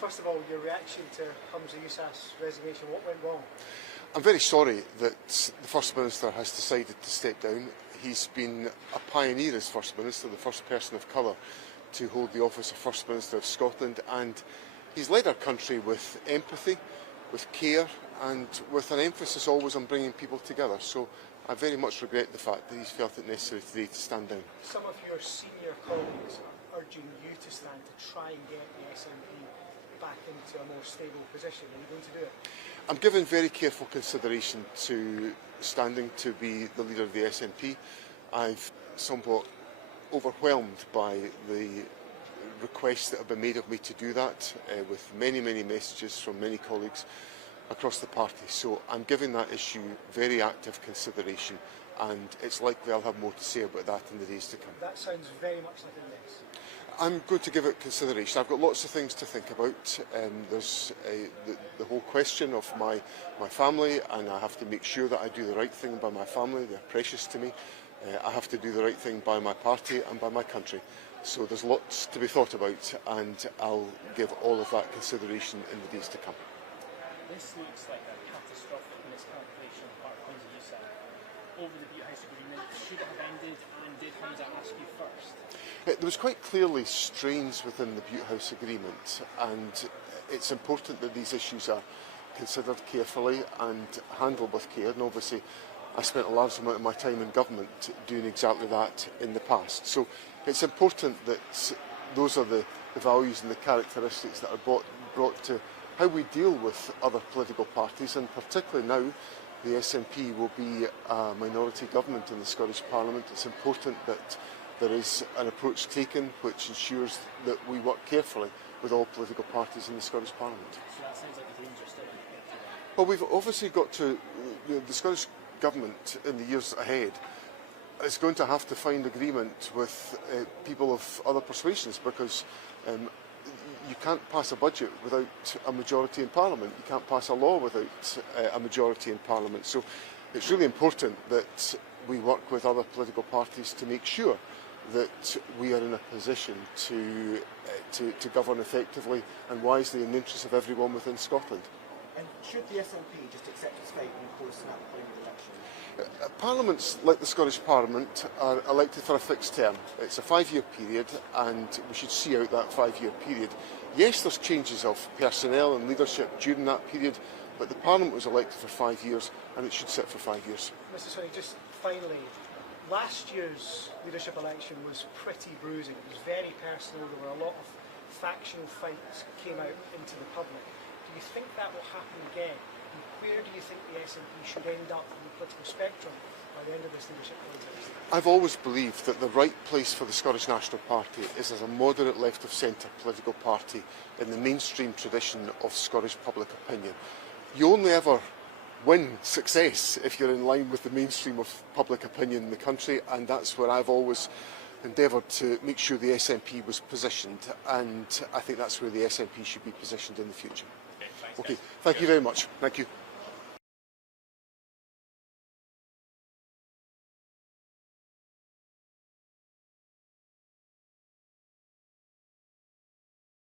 first of all, your reaction to Humza Yousaf's resignation. What went wrong? I'm very sorry that the First Minister has decided to step down. He's been a pioneer as First Minister, the first person of colour to hold the office of First Minister of Scotland, and he's led our country with empathy, with care, and with an emphasis always on bringing people together. So I very much regret the fact that he's felt it necessary today to stand down. Some of your senior colleagues are urging you to stand to try and get the SNP back into a more stable position. Are you going to do it? I'm giving very careful consideration to standing to be the leader of the SNP. I've somewhat overwhelmed by the requests that have been made of me to do that, with many messages from many colleagues across the party. So I'm giving that issue very active consideration, and it's likely I'll have more to say about that in the days to come. That sounds very much like a yes. I'm going to give it consideration. I've got lots of things to think about. There's the whole question of my family, and I have to make sure that I do the right thing by my family. They're precious to me. I have to do the right thing by my party and by my country. So there's lots to be thought about, and I'll give all of that consideration in the days to come. This looks like a catastrophic miscalculation on the part of Humza Yousaf over the Bute House agreement. Should it have ended, and did Humza ask you first? There was quite clearly strains within the Bute House agreement, and it's important that these issues are considered carefully and handled with care. And obviously I spent a large amount of my time in government doing exactly that in the past. So it's important that those are the values and the characteristics that are brought to how we deal with other political parties, and particularly now the SNP will be a minority government in the Scottish Parliament. It's important that there is an approach taken which ensures that we work carefully with all political parties in the Scottish Parliament. So that sounds like the Greens are still in it. Well, we've obviously got to, the Scottish Government in the years ahead is going to have to find agreement with people of other persuasions, because you can't pass a budget without a majority in Parliament. You can't pass a law without a majority in Parliament. So it's really important that we work with other political parties to make sure that we are in a position to govern effectively and wisely in the interests of everyone within Scotland. And should the SNP just accept its fate and call a snap following the election? Parliaments, like the Scottish Parliament, are elected for a fixed term. It's a 5-year period, and we should see out that 5-year period. Yes, there's changes of personnel and leadership during that period, but the Parliament was elected for 5 years, and it should sit for 5 years. Mr. Swinney, just finally, last year's leadership election was pretty bruising. It was very personal. There were a lot of factional fights came out into the public. Do you think that will happen again? And where do you think the SNP should end up in the political spectrum by the end of this leadership contest? I've always believed that the right place for the Scottish National Party is as a moderate left-of-centre political party in the mainstream tradition of Scottish public opinion. You only ever win success if you're in line with the mainstream of public opinion in the country, and that's where I've always endeavoured to make sure the SNP was positioned, and I think that's where the SNP should be positioned in the future. Okay, thank you very much. Thank you.